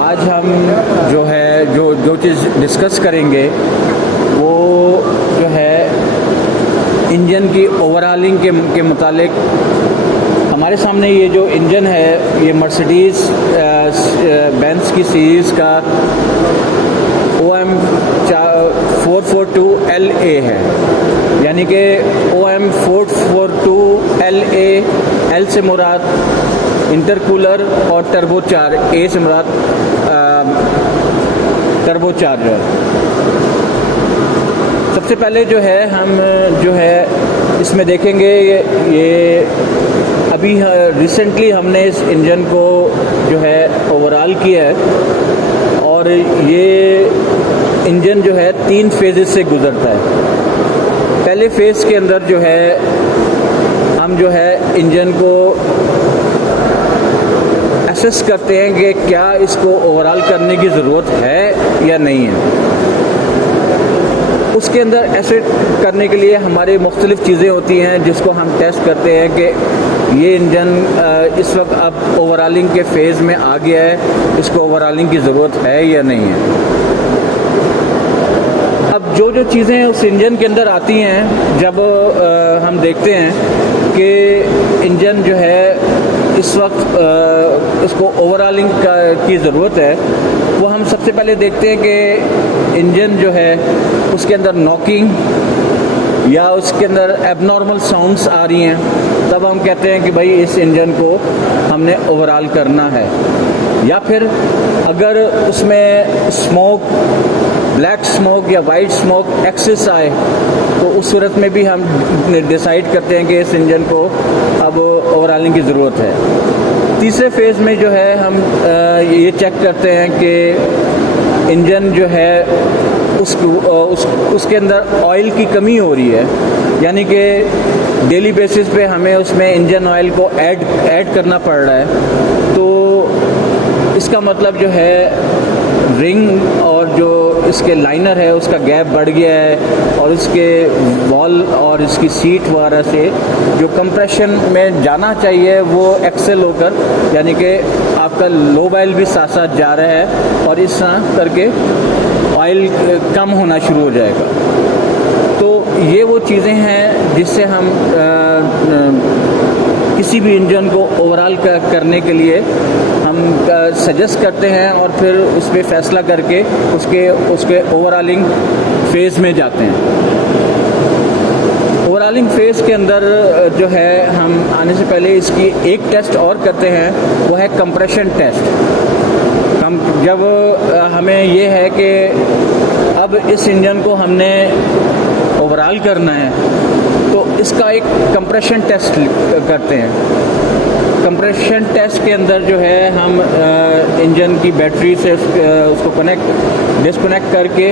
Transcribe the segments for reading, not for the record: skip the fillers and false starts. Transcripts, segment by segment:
आज हम जो है जो चीज़ डिस्कस करेंगे वो जो है इंजन की ओवरऑलिंग के मुतालिक। हमारे सामने ये जो इंजन है ये मर्सिडीज़ बेंज की सीरीज़ का OM 442LA है, यानी कि OM 442LA, L से मुराद इंटरकूलर और टर्बोचार, A से मुराद टर्बोचार्जर। सबसे पहले जो है हम जो है इसमें देखेंगे ये अभी रिसेंटली हमने इस इंजन को जो है ओवरऑल किया है, और ये इंजन जो है 3 फेजेस से गुजरता है। पहले फेज़ के अंदर जो है हम जो है इंजन को एसेस करते हैं कि क्या इसको ओवरऑल करने की ज़रूरत है या नहीं है। उसके अंदर एसेस करने के लिए हमारे मुख्तलिफ़ चीज़ें होती हैं जिसको हम टेस्ट करते हैं कि ये इंजन इस वक्त अब ओवरऑलिंग के फेज़ में आ गया है, इसको ओवरऑलिंग की ज़रूरत है या नहीं है। अब जो चीज़ें उस इंजन के अंदर आती हैं, जब हम देखते हैं कि इंजन जो है इस वक्त इसको ओवरऑलिंग की ज़रूरत है, वो हम सबसे पहले देखते हैं कि इंजन जो है उसके अंदर नॉकिंग या उसके अंदर एबनॉर्मल साउंड्स आ रही हैं, तब हम कहते हैं कि भाई इस इंजन को हमने ओवरऑल करना है। या फिर अगर उसमें स्मोक, ब्लैक स्मोक या वाइट स्मोक एक्सेस आए तो उस सूरत में भी हम डिसाइड करते हैं कि इस इंजन को अब ओवरऑलिंग की ज़रूरत है। तीसरे फेज़ में जो है हम ये चेक करते हैं कि इंजन जो है उसके अंदर ऑयल की कमी हो रही है, यानी कि डेली बेसिस पे हमें उसमें इंजन ऑयल को ऐड करना पड़ रहा है। तो इसका मतलब जो है रिंग और जो इसके लाइनर है उसका गैप बढ़ गया है, और इसके वॉल और इसकी सीट वगैरह से जो कंप्रेशन में जाना चाहिए वो एक्सेल होकर, यानी कि आपका लो ऑयल भी साथ साथ जा रहा है, और इस तरह करके ऑयल कम होना शुरू हो जाएगा। तो ये वो चीज़ें हैं जिससे हम किसी भी इंजन को ओवरऑल करने के लिए हम सजेस्ट करते हैं, और फिर उस पर फैसला करके उसके ओवरऑलिंग फेज़ में जाते हैं। ओवरऑलिंग फेज़ के अंदर जो है हम आने से पहले इसकी एक टेस्ट और करते हैं, वो है कंप्रेशन टेस्ट। जब हमें ये है कि अब इस इंजन को हमने ओवरऑल करना है तो इसका एक कंप्रेशन टेस्ट करते हैं। कंप्रेशन टेस्ट के अंदर जो है हम इंजन की बैटरी से उसको डिस्कनेक्ट करके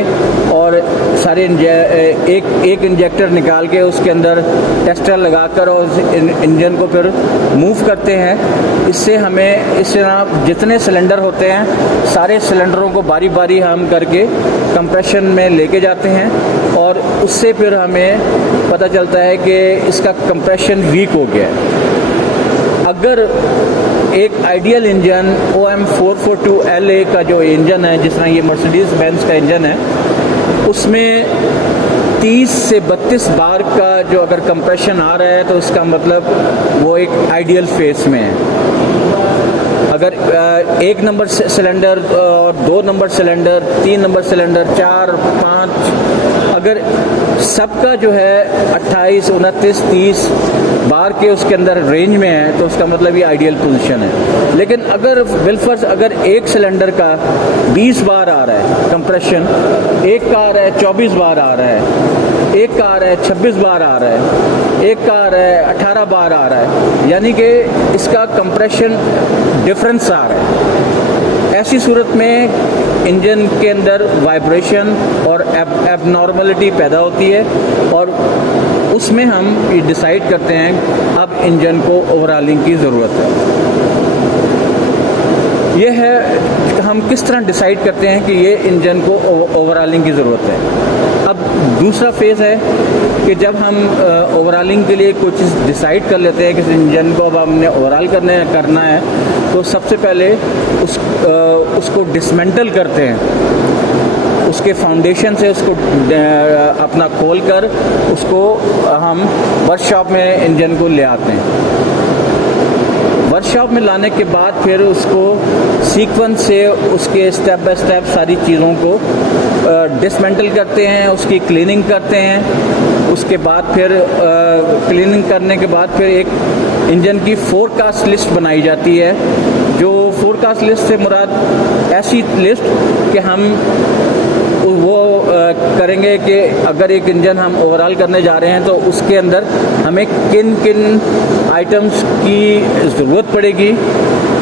और सारे एक इंजेक्टर निकाल के उसके अंदर टेस्टर लगाकर और इंजन को फिर मूव करते हैं। इससे हमें इस तरह जितने सिलेंडर होते हैं सारे सिलेंडरों को बारी बारी हम करके कंप्रेशन में लेके जाते हैं, और उससे फिर हमें पता चलता है कि इसका कंप्रेशन वीक हो गया है। अगर एक आइडियल इंजन OM 442LA का जो इंजन है, जिस तरह ये मर्सिडीज़ बेंज का इंजन है, उसमें 30 से 32 बार का जो अगर कंप्रेशन आ रहा है तो इसका मतलब वो एक आइडियल फेस में है। अगर 1 नंबर सिलेंडर और 2 नंबर सिलेंडर, 3 नंबर सिलेंडर, 4, 5, अगर सबका जो है 28, 29, 30 बार के उसके अंदर रेंज में है तो उसका मतलब ये आइडियल पोजीशन है। लेकिन अगर बिलफर्ज अगर एक सिलेंडर का 20 बार आ रहा है कंप्रेशन, एक का आ रहा है 24 बार आ रहा है, एक का आ रहा है 26 बार आ रहा है, एक का आ रहा है 18 बार आ रहा है, यानी कि इसका कंप्रेशन डिफरेंस आ रहा है। ऐसी सूरत में इंजन के अंदर वाइब्रेशन और एबनॉर्मलिटी पैदा होती है, और उसमें हम ये डिसाइड करते हैं अब इंजन को ओवरऑलिंग की ज़रूरत है। ये है कि हम किस तरह डिसाइड करते हैं कि ये इंजन को ओवरऑलिंग की ज़रूरत है। अब दूसरा फेज़ है कि जब हम ओवरऑलिंग के लिए कुछ चीज़ डिसाइड कर लेते हैं कि इंजन को अब हमने ओवरऑल करना है, तो सबसे पहले उसको डिसमेंटल करते हैं, उसके फाउंडेशन से उसको अपना खोल कर उसको हम वर्कशॉप में इंजन को ले आते हैं। वर्कशॉप में लाने के बाद फिर उसको सीक्वेंस से उसके स्टेप बाय स्टेप सारी चीज़ों को डिसमेंटल करते हैं, उसकी क्लीनिंग करते हैं। उसके बाद फिर क्लीनिंग करने के बाद फिर एक इंजन की फोरकास्ट लिस्ट बनाई जाती है, जो फोरकास्ट लिस्ट से मुराद ऐसी लिस्ट कि हम वो करेंगे कि अगर एक इंजन हम ओवरऑल करने जा रहे हैं तो उसके अंदर हमें किन किन आइटम्स की ज़रूरत पड़ेगी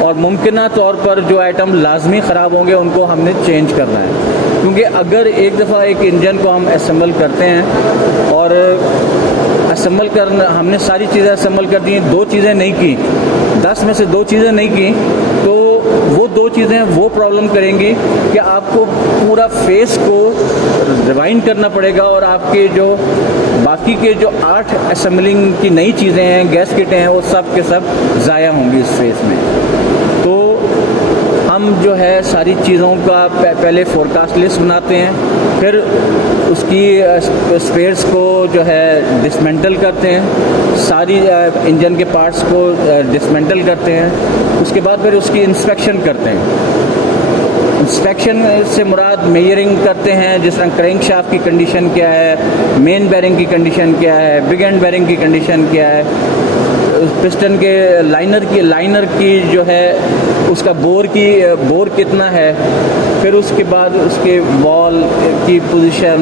और मुमकिन तौर पर जो आइटम लाजमी ख़राब होंगे उनको हमने चेंज करना है। क्योंकि अगर एक दफ़ा एक इंजन को हम असेंबल करते हैं और असेंबल करना हमने सारी चीज़ें असेंबल कर दी, 2 चीज़ें नहीं की, 10 में से 2 चीज़ें नहीं की, तो वो 2 चीज़ें वो प्रॉब्लम करेंगी कि आपको पूरा फेस को रिवाइंड करना पड़ेगा और आपके जो बाकी के जो 8 असेंबलिंग की नई चीज़ें हैं, गैस किटें हैं, वो सब के सब ज़ाया होंगी इस फेस में। तो हम जो है सारी चीज़ों का पहले फोरकास्ट लिस्ट बनाते हैं, फिर उसकी स्पेयर्स को जो है डिसमेंटल करते हैं, सारी इंजन के पार्ट्स को डिसमेंटल करते हैं। उसके बाद फिर उसकी इंस्पेक्शन करते हैं। इंस्पेक्शन से मुराद मेजरिंग करते हैं, जिस तरह क्रैंक शाफ्ट की कंडीशन क्या है, मेन बेरिंग की कंडीशन क्या है, बिग एंड बेरिंग की कंडीशन क्या है, पिस्टन के लाइनर की जो है उसका बोर कितना है, फिर उसके बाद उसके वॉल की पोजीशन,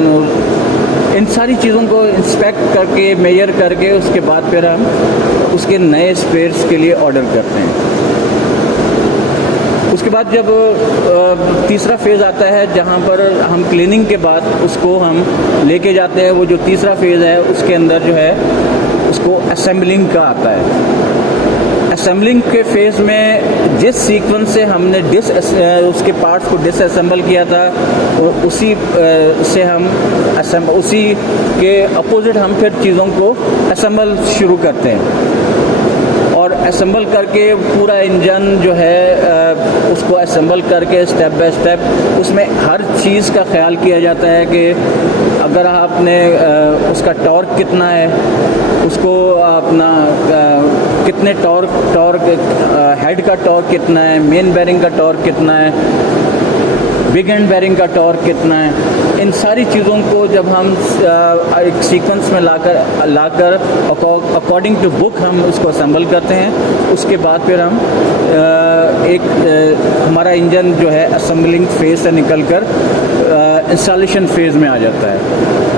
इन सारी चीज़ों को इंस्पेक्ट करके मेजर करके उसके बाद फिर हम उसके नए स्पेयर्स के लिए ऑर्डर करते हैं। उसके बाद जब तीसरा फेज़ आता है जहाँ पर हम क्लीनिंग के बाद उसको हम लेके जाते हैं, वो जो तीसरा फेज़ है उसके अंदर जो है उसको असेंबलिंग का आता है। असेंबलिंग के फेज़ में जिस सीक्वेंस से हमने उसके पार्ट्स को डिसअसेंबल किया था, उसी से हम उसी के अपोजिट हम फिर चीज़ों को असेंबल शुरू करते हैं और असेंबल करके पूरा इंजन जो है उसको असेंबल करके स्टेप बाय स्टेप उसमें हर चीज़ का ख्याल किया जाता है कि अगर आपने उसका टॉर्क कितना है, उसको अपना कितने टॉर्क हेड का टॉर्क कितना है, मेन बेरिंग का टॉर्क कितना है, बिग एंड बेरिंग का टॉर्क कितना है, इन सारी चीज़ों को जब हम एक सीक्वेंस में लाकर अकॉर्डिंग टू बुक हम उसको असेंबल करते हैं। उसके बाद फिर हम हमारा इंजन जो है असेंबलिंग फेज़ से निकलकर इंस्टॉलेशन फेज़ में आ जाता है।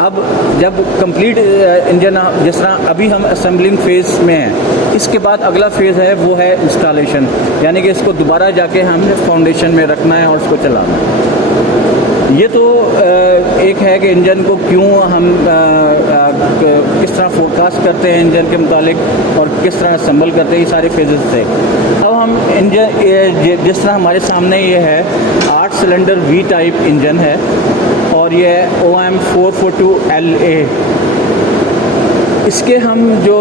अब जब कंप्लीट इंजन जिस तरह अभी हम असेंबलिंग फेज़ में हैं, इसके बाद अगला फेज़ है वो है इंस्टॉलेशन, यानी कि इसको दोबारा जाके हमने फाउंडेशन में रखना है और उसको चलाना है। ये तो एक है कि इंजन को क्यों हम किस तरह फोरकास्ट करते हैं इंजन के मुतालिक और किस तरह असेंबल करते हैं, ये सारे फेजेस थे। अब हम इंजन जिस तरह हमारे सामने ये है 8 सिलेंडर वी टाइप इंजन है और ये OM 442 LA। इसके हम जो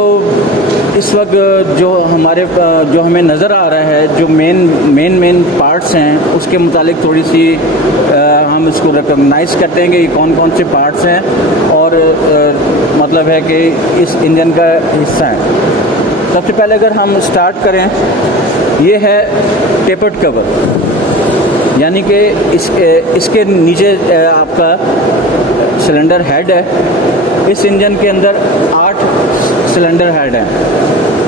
इस वक्त जो हमें नज़र आ रहा है जो मेन पार्ट्स हैं उसके मुतालिक थोड़ी सी हम इसको रिकॉग्नाइज़ करते हैं कि ये कौन कौन से पार्ट्स हैं और मतलब है कि इस इंजन का हिस्सा है। सबसे पहले अगर हम स्टार्ट करें, ये है टेपर्ड कवर, यानी कि इसके नीचे आपका सिलेंडर हेड है। इस इंजन के अंदर 8 सिलेंडर हेड हैं,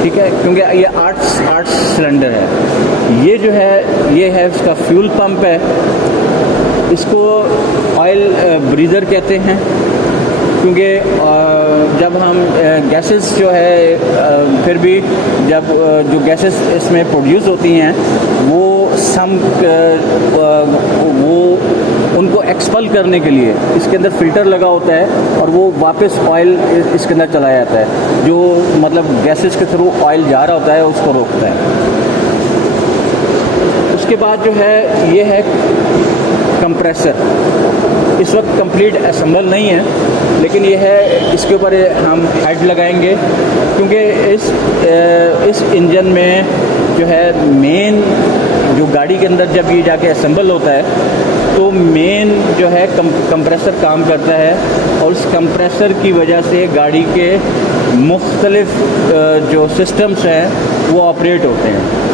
ठीक है, क्योंकि ये 8 सिलेंडर है। ये जो है ये है उसका फ्यूल पंप है, इसको ऑयल ब्रीदर कहते हैं, क्योंकि जब हम गैसेस जो है फिर भी जब जो गैसेस इसमें प्रोड्यूस होती हैं वो उनको एक्सपल करने के लिए इसके अंदर फ़िल्टर लगा होता है और वो वापस ऑयल इसके अंदर चलाया जाता है, जो मतलब गैसेस के थ्रू ऑयल जा रहा होता है उसको रोकता है। इसके बाद जो है ये है कंप्रेसर। इस वक्त कंप्लीट असेंबल नहीं है, लेकिन ये है, इसके ऊपर हम हेड लगाएंगे क्योंकि इस इंजन में जो है मेन जो गाड़ी के अंदर जब ये जाके असेंबल होता है तो मेन जो है कंप्रेसर काम करता है और उस कंप्रेसर की वजह से गाड़ी के मुख्तलिफ जो सिस्टम्स हैं वो ऑपरेट होते हैं।